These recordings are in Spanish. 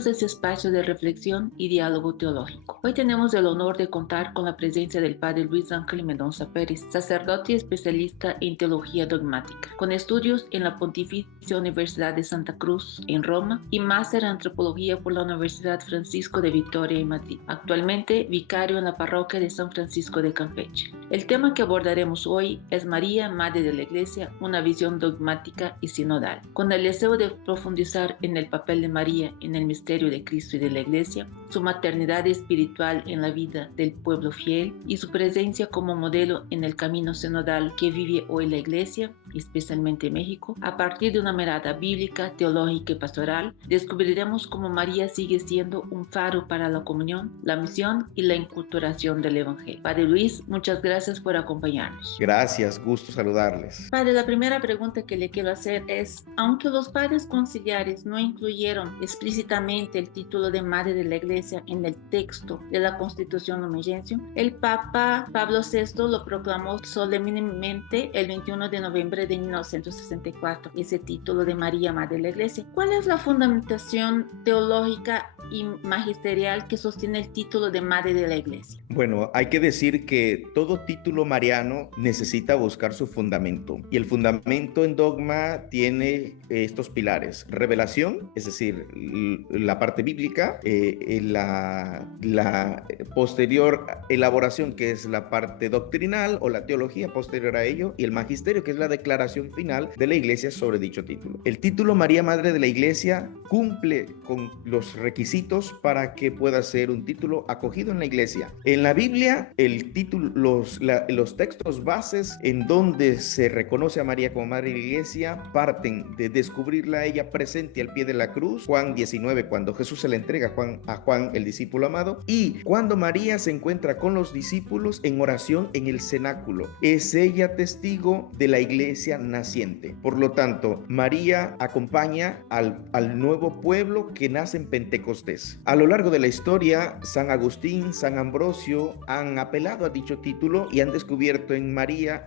bienvenidos a este espacio de reflexión y diálogo teológico. Hoy tenemos el honor de contar con la presencia del Padre Luis Ángel Mendoza Pérez, sacerdote y especialista en teología dogmática, con estudios en la Pontificia Universidad de Santa Cruz en Roma y máster en antropología por la Universidad Francisco de Vitoria en Madrid. Actualmente vicario en la parroquia de San Francisco de Campeche. El tema que abordaremos hoy es María, Madre de la Iglesia, una visión dogmática y sinodal. Con el deseo de profundizar en el papel de María en el misterio de Cristo y de la Iglesia, su maternidad espiritual en la vida del pueblo fiel y su presencia como modelo en el camino sinodal que vive hoy la Iglesia, especialmente México, a partir de una mirada bíblica, teológica y pastoral, descubriremos cómo María sigue siendo un faro para la comunión, la misión y la inculturación del Evangelio. Padre Luis, muchas gracias por acompañarnos. Gracias, gusto saludarles. Padre, la primera pregunta que le quiero hacer es, aunque los padres conciliares no incluyeron explícitamente el título de Madre de la Iglesia en el texto de la Constitución Lumen Gentium, el Papa Pablo VI lo proclamó solemnemente el 21 de noviembre de 1964, ese título de María, Madre de la Iglesia. ¿Cuál es la fundamentación teológica y magisterial que sostiene el título de Madre de la Iglesia? Bueno, hay que decir que todo título mariano necesita buscar su fundamento, y el fundamento en dogma tiene estos pilares: revelación, es decir, la parte bíblica, la posterior elaboración, que es la parte doctrinal o la teología posterior a ello, y el magisterio, que es la declaración final de la Iglesia sobre dicho título. El título María, Madre de la Iglesia, cumple con los requisitos para que pueda ser un título acogido en la Iglesia. En la Biblia, el título, los textos bases en donde se reconoce a María como Madre de la Iglesia parten de descubrirla a ella presente al pie de la cruz, Juan 19, cuando Jesús se le entrega a Juan, el discípulo amado, y cuando María se encuentra con los discípulos en oración en el cenáculo. Es ella testigo de la Iglesia naciente. Por lo tanto, María acompaña al nuevo pueblo que nace en Pentecostés. A lo largo de la historia, San Agustín, San Ambrosio han apelado a dicho título y han descubierto en María,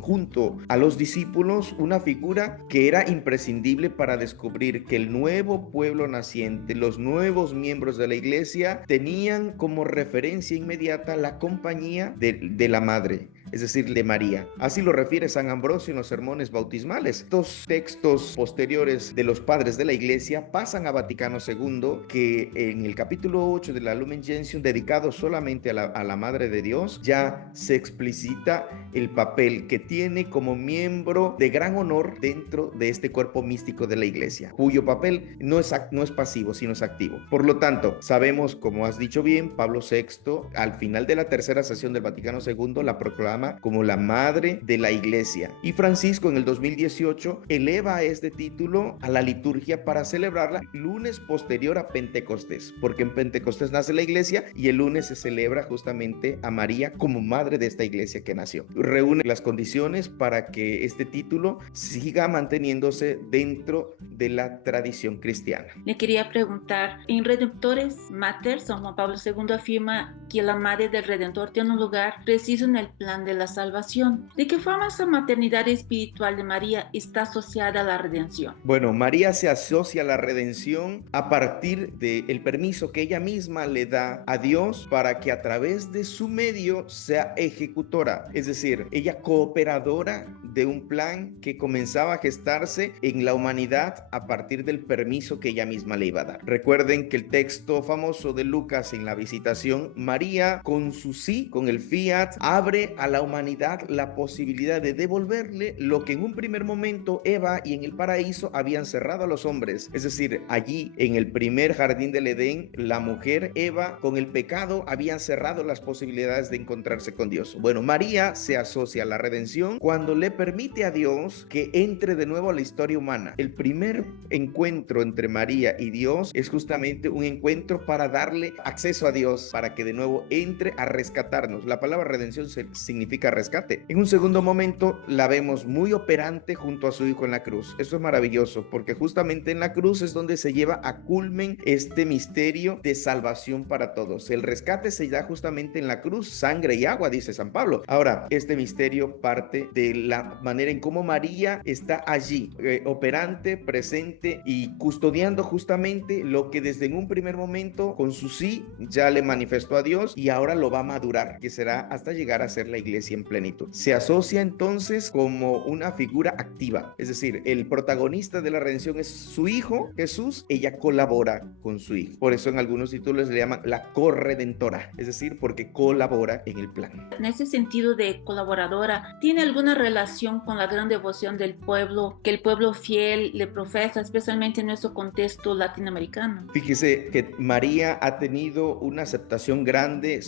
junto a los discípulos, una figura que era imprescindible para descubrir que el nuevo pueblo naciente, los nuevos miembros de la Iglesia, tenían como referencia inmediata la compañía de la Madre, es decir, de María. Así lo refiere San Ambrosio en los sermones bautismales. Estos textos posteriores de los padres de la Iglesia pasan a Vaticano II, que en el capítulo 8 de la Lumen Gentium, dedicado solamente a la Madre de Dios, ya se explicita el papel que tiene como miembro de gran honor dentro de este cuerpo místico de la Iglesia, cuyo papel no es pasivo, sino es activo. Por lo tanto, sabemos, como has dicho bien, Pablo VI, al final de la tercera sesión del Vaticano II, la proclama como la Madre de la Iglesia. Y Francisco, en el 2018, eleva este título a la liturgia para celebrarla el lunes posterior a Pentecostés, porque en Pentecostés nace la Iglesia y el lunes se celebra justamente a María como Madre de esta Iglesia que nació. Reúne las condiciones para que este título siga manteniéndose dentro de la tradición cristiana. Le quería preguntar, en Redemptores Mater, San Juan Pablo II afirma que la Madre del Redentor tiene un lugar preciso en el plan de la salvación. ¿De qué forma esa maternidad espiritual de María está asociada a la redención? Bueno, María se asocia a la redención a partir del permiso que ella misma le da a Dios para que a través de su medio sea ejecutora, es decir, ella cooperadora de un plan que comenzaba a gestarse en la humanidad a partir del permiso que ella misma le iba a dar. Recuerden que el texto famoso de Lucas en la visitación, María con su sí, con el fiat, abre a la humanidad la posibilidad de devolverle lo que en un primer momento Eva y en el paraíso habían cerrado a los hombres. Es decir, allí en el primer jardín del Edén, la mujer Eva con el pecado habían cerrado las posibilidades de encontrarse con Dios. Bueno, María se asocia a la redención cuando le permite a Dios que entre de nuevo a la historia humana. El primer encuentro entre María y Dios es justamente un encuentro para darle acceso a Dios, para que de nuevo entre a rescatarnos. La palabra redención significa significa rescate. En un segundo momento la vemos muy operante junto a su hijo en la cruz. Esto es maravilloso porque justamente en la cruz es donde se lleva a culmen este misterio de salvación para todos. El rescate se da justamente en la cruz, sangre y agua, dice San Pablo. Ahora, este misterio parte de la manera en cómo María está allí, operante, presente y custodiando justamente lo que desde un primer momento con su sí ya le manifestó a Dios y ahora lo va a madurar, que será hasta llegar a ser la iglesia en plenitud. Se asocia entonces como una figura activa, es decir, el protagonista de la redención es su hijo Jesús, ella colabora con su hijo. Por eso en algunos títulos le llaman la corredentora, es decir, porque colabora en el plan. En ese sentido de colaboradora, ¿tiene alguna relación con la gran devoción del pueblo, que el pueblo fiel le profesa, especialmente en nuestro contexto latinoamericano? Fíjese que María ha tenido una aceptación grande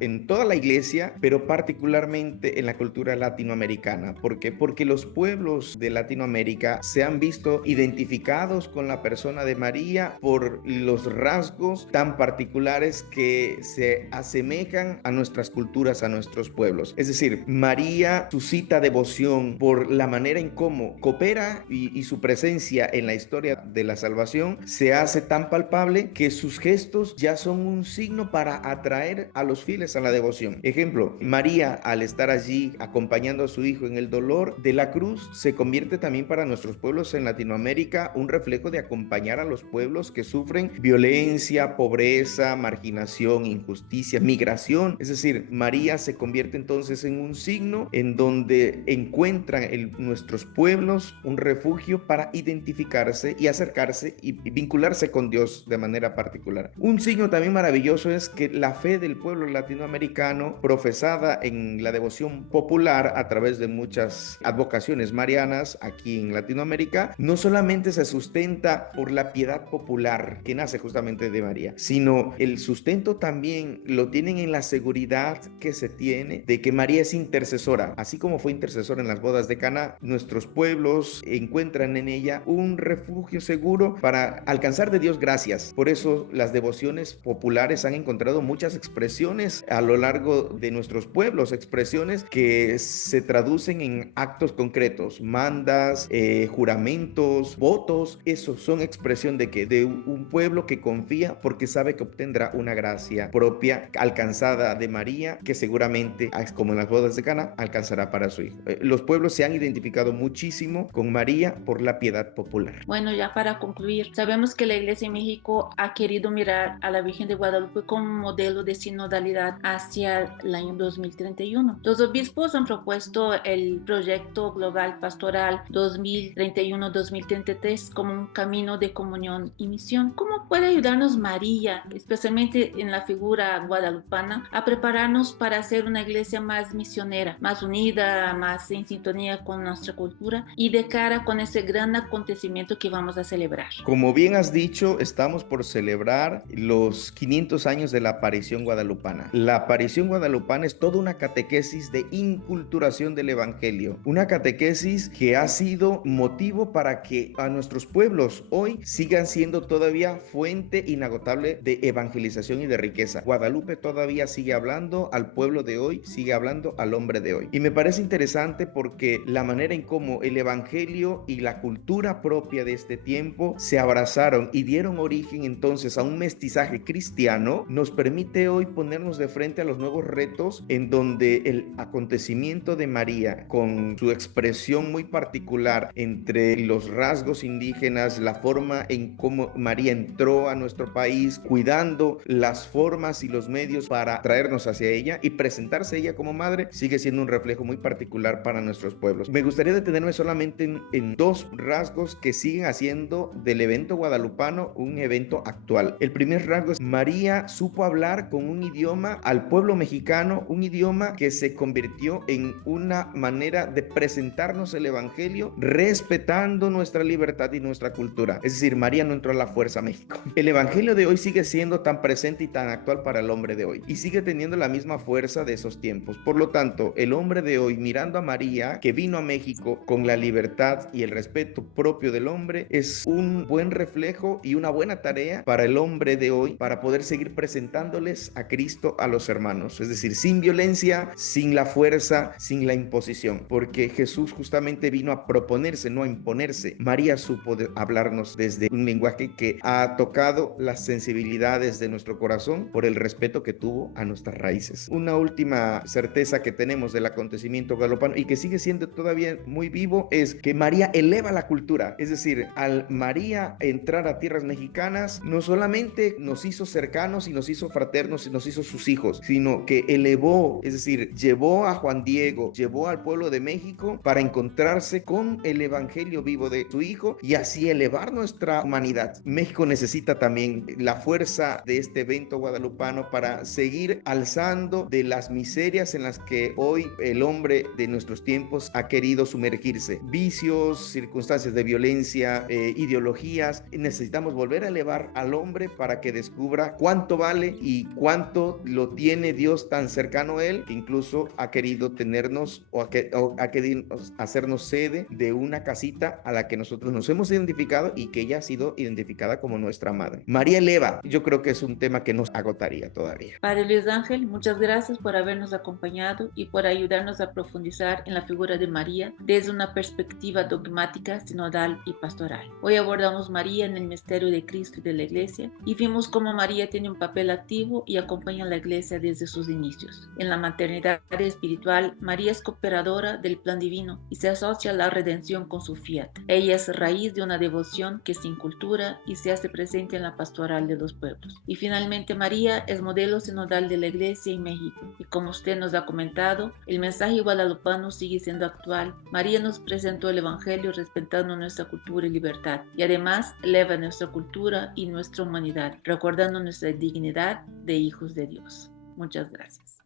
en toda la iglesia, pero particularmente en la cultura latinoamericana. ¿Por qué? Porque los pueblos de Latinoamérica se han visto identificados con la persona de María por los rasgos tan particulares que se asemejan a nuestras culturas, a nuestros pueblos. Es decir, María suscita devoción por la manera en cómo coopera y su presencia en la historia de la salvación se hace tan palpable que sus gestos ya son un signo para atraer a los fieles a la devoción. Ejemplo, María, al estar allí acompañando a su hijo en el dolor de la cruz, se convierte también para nuestros pueblos en Latinoamérica un reflejo de acompañar a los pueblos que sufren violencia, pobreza, marginación, injusticia, migración. Es decir, María se convierte entonces en un signo en donde encuentran nuestros pueblos un refugio para identificarse y acercarse y vincularse con Dios de manera particular. Un signo también maravilloso es que la fe del pueblo latinoamericano, profesada en la devoción popular a través de muchas advocaciones marianas aquí en Latinoamérica, no solamente se sustenta por la piedad popular que nace justamente de María, sino el sustento también lo tienen en la seguridad que se tiene de que María es intercesora. Así como fue intercesora en las bodas de Caná, nuestros pueblos encuentran en ella un refugio seguro para alcanzar de Dios gracias. Por eso las devociones populares han encontrado muchas expresiones a lo largo de nuestros pueblos, expresiones que se traducen en actos concretos, mandas, juramentos, votos. Esos son expresión de que de un pueblo que confía porque sabe que obtendrá una gracia propia alcanzada de María, que seguramente, como en las bodas de Cana, alcanzará para su hijo. Los pueblos se han identificado muchísimo con María por la piedad popular. Bueno, ya para concluir, sabemos que la Iglesia en México ha querido mirar a la Virgen de Guadalupe como modelo de sinodalidad hacia el año 2031. Los obispos han propuesto el proyecto global pastoral 2031-2033 como un camino de comunión y misión. ¿Cómo puede ayudarnos María, especialmente en la figura guadalupana, a prepararnos para ser una iglesia más misionera, más unida, más en sintonía con nuestra cultura y de cara con ese gran acontecimiento que vamos a celebrar? Como bien has dicho, estamos por celebrar los 500 años de la aparición guadalupana. La aparición guadalupana es toda una catequesis de inculturación del evangelio, una catequesis que ha sido motivo para que a nuestros pueblos hoy sigan siendo todavía fuente inagotable de evangelización y de riqueza. Guadalupe todavía sigue hablando al pueblo de hoy, sigue hablando al hombre de hoy. Y me parece interesante porque la manera en cómo el evangelio y la cultura propia de este tiempo se abrazaron y dieron origen entonces a un mestizaje cristiano, nos permite hoy ponernos de frente a los nuevos retos en donde el acontecimiento de María, con su expresión muy particular entre los rasgos indígenas, la forma en cómo María entró a nuestro país, cuidando las formas y los medios para traernos hacia ella y presentarse ella como madre, sigue siendo un reflejo muy particular para nuestros pueblos. Me gustaría detenerme solamente en dos rasgos que siguen haciendo del evento guadalupano un evento actual. El primer rasgo es María supo hablar con un idioma al pueblo mexicano, un idioma que se convirtió en una manera de presentarnos el evangelio respetando nuestra libertad y nuestra cultura. Es decir, María no entró a la fuerza a México. El evangelio de hoy sigue siendo tan presente y tan actual para el hombre de hoy y sigue teniendo la misma fuerza de esos tiempos. Por lo tanto, el hombre de hoy mirando a María, que vino a México con la libertad y el respeto propio del hombre, es un buen reflejo y una buena tarea para el hombre de hoy para poder seguir presentándoles a Cristo a los hermanos. Es decir, sin violencia, sin la fuerza, sin la imposición, porque Jesús justamente vino a proponerse, no a imponerse. María supo hablarnos desde un lenguaje que ha tocado las sensibilidades de nuestro corazón por el respeto que tuvo a nuestras raíces. Una última certeza que tenemos del acontecimiento galopano y que sigue siendo todavía muy vivo es que María eleva la cultura, es decir, al María entrar a tierras mexicanas, no solamente nos hizo cercanos y nos hizo fraternos y nos hizo sus hijos, sino que elevó, es decir, llevó a Juan Diego, llevó al pueblo de México para encontrarse con el evangelio vivo de su hijo y así elevar nuestra humanidad. México necesita también la fuerza de este evento guadalupano para seguir alzando de las miserias en las que hoy el hombre de nuestros tiempos ha querido sumergirse. Vicios, circunstancias de violencia, ideologías. Necesitamos volver a elevar al hombre para que descubra cuánto vale y cuánto lo tiene Dios tan cercano a él, que incluso ha querido tenernos o ha querido hacernos sede de una casita a la que nosotros nos hemos identificado y que ella ha sido identificada como nuestra madre. María eleva, yo creo que es un tema que nos agotaría todavía. Padre Luis Ángel, muchas gracias por habernos acompañado y por ayudarnos a profundizar en la figura de María desde una perspectiva dogmática, sinodal y pastoral. Hoy abordamos María en el misterio de Cristo y de la Iglesia y vimos cómo María tiene un papel activo y acompaña a la Iglesia desde sus inicios. En la maternidad espiritual, María es cooperadora del plan divino y se asocia a la redención con su fiat. Ella es raíz de una devoción que se incultura y se hace presente en la pastoral de los pueblos. Y finalmente, María es modelo sinodal de la Iglesia en México. Y como usted nos ha comentado, el mensaje guadalupano sigue siendo actual. María nos presentó el Evangelio respetando nuestra cultura y libertad. Y además eleva nuestra cultura y nuestra humanidad, recordando nuestra dignidad de hijos de Dios. Muchas gracias.